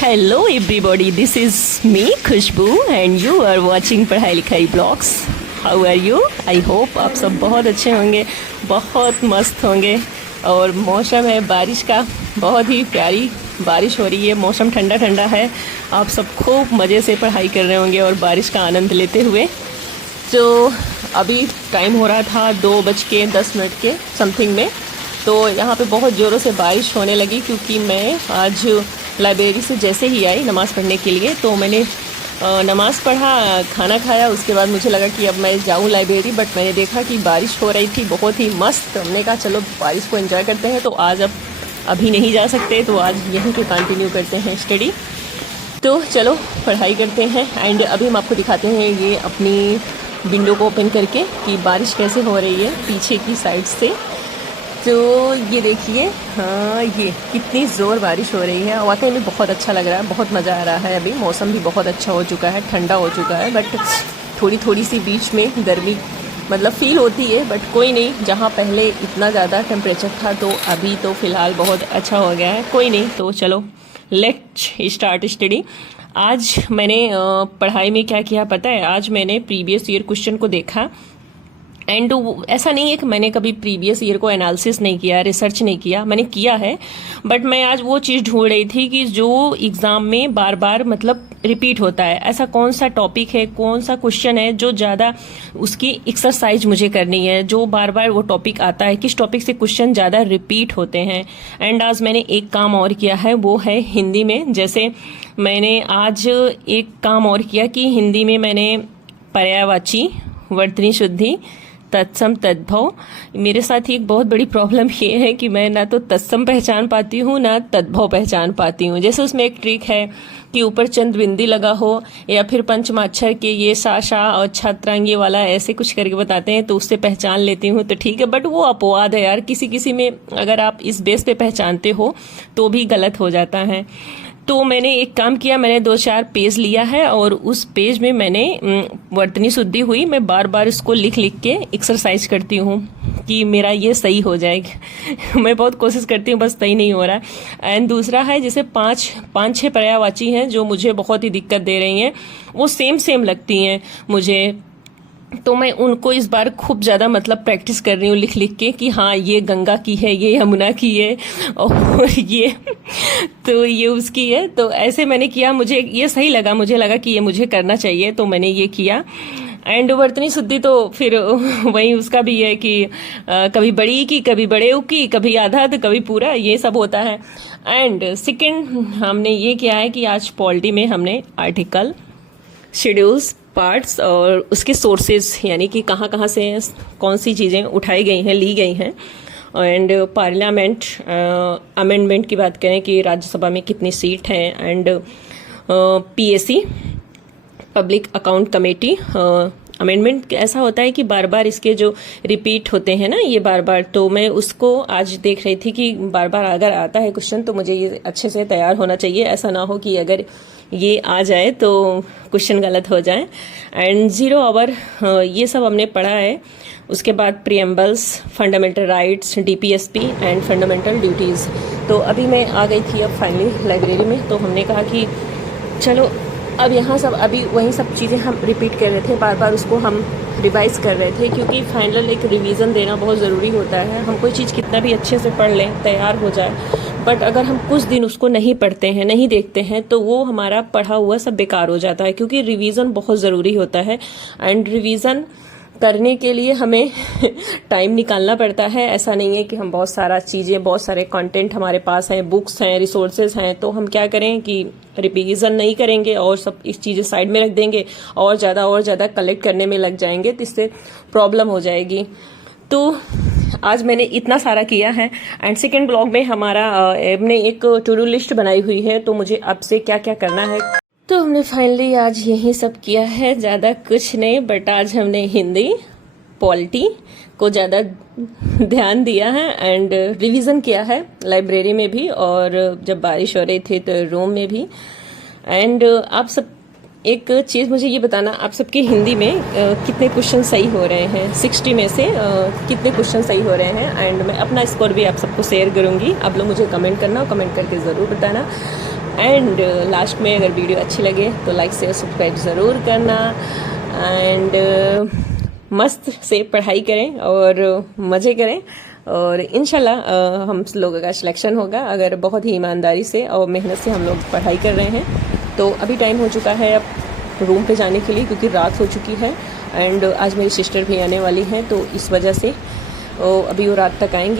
Hello everybody, this is me Khushboo and you are watching पढ़ाई लिखाई blogs. How are you? I hope आप सब बहुत अच्छे होंगे, बहुत मस्त होंगे। और मौसम है बारिश का, बहुत ही प्यारी बारिश हो रही है, मौसम ठंडा ठंडा है। आप सब खूब मज़े से पढ़ाई कर रहे होंगे और बारिश का आनंद लेते हुए। तो अभी टाइम हो रहा था 2:10 के समथिंग में, तो यहाँ पे बहुत ज़ोरों से बारिश होने लगी क्योंकि मैं आज लाइब्रेरी से जैसे ही आई नमाज़ पढ़ने के लिए, तो मैंने नमाज़ पढ़ा, खाना खाया, उसके बाद मुझे लगा कि अब मैं जाऊँ लाइब्रेरी, बट मैंने देखा कि बारिश हो रही थी बहुत ही मस्त। हमने कहा चलो बारिश को एंजॉय करते हैं, तो आज अभी नहीं जा सकते, तो आज यहीं पे कंटिन्यू करते हैं स्टडी। तो चलो पढ़ाई करते हैं। एंड अभी हम आपको दिखाते हैं ये अपनी विंडो को ओपन करके कि बारिश कैसे हो रही है पीछे की साइड से। तो ये देखिए, हाँ ये कितनी ज़ोर बारिश हो रही है। वाकई में बहुत अच्छा लग रहा है, बहुत मज़ा आ रहा है। अभी मौसम भी बहुत अच्छा हो चुका है, ठंडा हो चुका है, बट थोड़ी सी बीच में गर्मी मतलब फ़ील होती है, बट कोई नहीं। जहाँ पहले इतना ज़्यादा टेम्परेचर था तो अभी तो फ़िलहाल बहुत अच्छा हो गया है, कोई नहीं। तो चलो लेट्स स्टार्ट स्टडी। आज मैंने पढ़ाई में क्या किया पता है? आज मैंने प्रीवियस ईयर क्वेश्चन को देखा। एंड ऐसा नहीं है कि मैंने कभी प्रीवियस ईयर को एनालिसिस नहीं किया, रिसर्च नहीं किया, मैंने किया है, बट मैं आज वो चीज़ ढूंढ रही थी कि जो एग्ज़ाम में बार बार मतलब रिपीट होता है, ऐसा कौन सा टॉपिक है, कौन सा क्वेश्चन है जो ज़्यादा उसकी एक्सरसाइज मुझे करनी है, जो बार बार वो टॉपिक आता है, किस टॉपिक से क्वेश्चन ज़्यादा रिपीट होते हैं। एंड आज मैंने एक काम और किया है, वो है हिंदी में। जैसे मैंने आज एक काम और किया कि हिंदी में मैंने पर्यायवाची, वर्तनी शुद्धि, तत्सम, तद्भव। मेरे साथ ही एक बहुत बड़ी प्रॉब्लम ये है कि मैं ना तो तत्सम पहचान पाती हूँ ना तद्भव पहचान पाती हूँ। जैसे उसमें एक ट्रिक है कि ऊपर चंद बिंदी लगा हो या फिर पंचमाक्षर के ये सा और छात्रांगी वाला ऐसे कुछ करके बताते हैं, तो उससे पहचान लेती हूँ तो ठीक है, बट वो अपवाद है यार। किसी में अगर आप इस बेस पे पहचानते हो तो भी गलत हो जाता है। तो मैंने एक काम किया, मैंने 2-4 पेज लिया है और उस पेज में मैंने वर्तनी शुद्धि हुई, मैं बार बार इसको लिख के एक्सरसाइज करती हूँ कि मेरा ये सही हो जाएगा। मैं बहुत कोशिश करती हूँ, बस सही नहीं हो रहा है। एंड दूसरा है जैसे 5-6 पर्यायवाची हैं जो मुझे बहुत ही दिक्कत दे रही हैं, वो सेम लगती हैं मुझे, तो मैं उनको इस बार खूब ज़्यादा मतलब प्रैक्टिस कर रही हूँ लिख के कि हाँ ये गंगा की है, ये यमुना की है और ये तो ये उसकी है। तो ऐसे मैंने किया, मुझे ये सही लगा, मुझे लगा कि ये मुझे करना चाहिए, तो मैंने ये किया। एंड वर्तनी शुद्धि तो फिर वही उसका भी है कि कभी बड़ी की, कभी बड़े की, कभी आधा तो कभी पूरा, ये सब होता है। एंड सेकेंड हमने ये किया है कि आज पॉलिटी में हमने आर्टिकल, शेड्यूल्स, पार्ट्स और उसके सोर्सेज, यानी कि कहाँ से कौन सी चीज़ें उठाई गई हैं, ली गई हैं। एंड पार्लियामेंट अमेंडमेंट की बात करें कि राज्यसभा में कितनी सीट हैं। And PSC, public account committee amendment, ऐसा होता है कि बार बार इसके जो रिपीट होते हैं ना, ये बार बार, तो मैं उसको आज देख रही थी कि बार बार अगर आता है क्वेश्चन तो मुझे ये अच्छे से तैयार होना चाहिए। ऐसा ना हो कि अगर ये आ जाए तो क्वेश्चन गलत हो जाए। एंड 0 आवर ये सब हमने पढ़ा है। उसके बाद preambles, fundamental rights, DPSP and fundamental duties. तो अभी मैं आ गई थी अब फाइनली लाइब्रेरी में, तो हमने कहा कि चलो अब यहाँ सब अभी वही सब चीज़ें हम रिपीट कर रहे थे, बार बार उसको हम रिवाइज कर रहे थे, क्योंकि फाइनल एक रिवीजन देना बहुत ज़रूरी होता है। हम कोई चीज़ कितना भी अच्छे से पढ़ लें, तैयार हो जाए, बट अगर हम कुछ दिन उसको नहीं पढ़ते हैं, नहीं देखते हैं, तो वो हमारा पढ़ा हुआ सब बेकार हो जाता है, क्योंकि रिवीजन बहुत ज़रूरी होता है। एंड रिवीजन करने के लिए हमें टाइम निकालना पड़ता है। ऐसा नहीं है कि हम बहुत सारा चीज़ें, बहुत सारे कंटेंट हमारे पास हैं, बुक्स हैं, रिसोर्सेज हैं, तो हम क्या करें कि रिवीजन नहीं करेंगे और सब इस चीज़ें साइड में रख देंगे और ज़्यादा कलेक्ट करने में लग जाएंगे, तो इससे प्रॉब्लम हो जाएगी। तो आज मैंने इतना सारा किया है। एंड सेकेंड ब्लॉग में हमारा हमने एक टू डू लिस्ट बनाई हुई है, तो मुझे अब से क्या क्या करना है, तो हमने फाइनली आज यही सब किया है, ज़्यादा कुछ नहीं। बट आज हमने हिंदी, पॉलिटी को ज़्यादा ध्यान दिया है एंड रिवीजन किया है लाइब्रेरी में भी, और जब बारिश हो रही थी तो रूम में भी। एंड आप सब एक चीज़ मुझे ये बताना, आप सबके हिंदी में कितने क्वेश्चन सही हो रहे हैं, 60 में से कितने क्वेश्चन सही हो रहे हैं। एंड मैं अपना स्कोर भी आप सबको शेयर करूँगी, आप लोग मुझे कमेंट करना, कमेंट करके ज़रूर बताना। एंड लास्ट में अगर वीडियो अच्छी लगे तो लाइक शेयर सब्सक्राइब ज़रूर करना। एंड मस्त से पढ़ाई करें और मज़े करें और इंशाल्लाह हम लोगों का सिलेक्शन होगा अगर बहुत ही ईमानदारी से और मेहनत से हम लोग पढ़ाई कर रहे हैं। तो अभी टाइम हो चुका है अब रूम पे जाने के लिए क्योंकि रात हो चुकी है एंड आज मेरी सिस्टर भी आने वाली हैं तो इस वजह से अभी वो रात तक आएंगे।